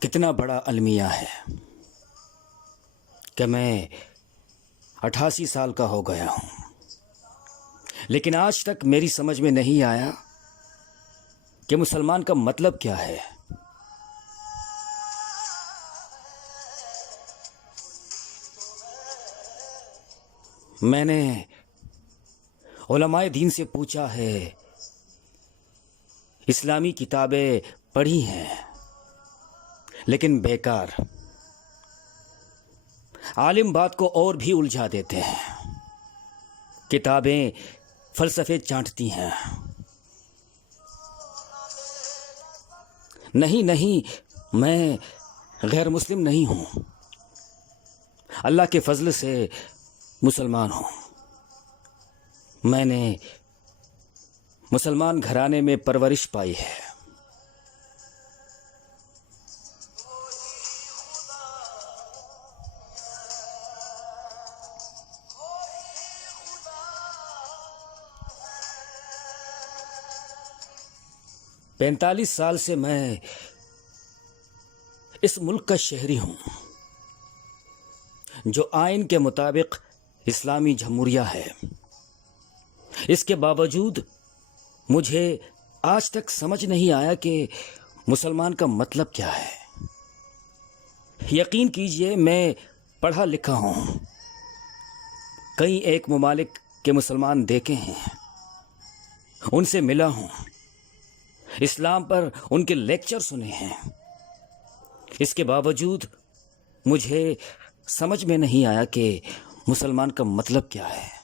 کتنا بڑا المیہ ہے کہ میں 88 سال کا ہو گیا ہوں، لیکن آج تک میری سمجھ میں نہیں آیا کہ مسلمان کا مطلب کیا ہے۔ میں نے علماء دین سے پوچھا ہے، اسلامی کتابیں پڑھی ہیں، لیکن بیکار۔ عالم بات کو اور بھی الجھا دیتے ہیں، کتابیں فلسفے چانٹتی ہیں۔ نہیں، میں غیر مسلم نہیں ہوں، اللہ کے فضل سے مسلمان ہوں۔ میں نے مسلمان گھرانے میں پرورش پائی ہے۔ پینتالیس سال سے میں اس ملک کا شہری ہوں، جو آئین کے مطابق اسلامی جمہوریہ ہے۔ اس کے باوجود مجھے آج تک سمجھ نہیں آیا کہ مسلمان کا مطلب کیا ہے۔ یقین کیجئے، میں پڑھا لکھا ہوں، کئی ایک ممالک کے مسلمان دیکھے ہیں، ان سے ملا ہوں، اسلام پر ان کے لیکچر سنے ہیں۔ اس کے باوجود مجھے سمجھ میں نہیں آیا کہ مسلمان کا مطلب کیا ہے۔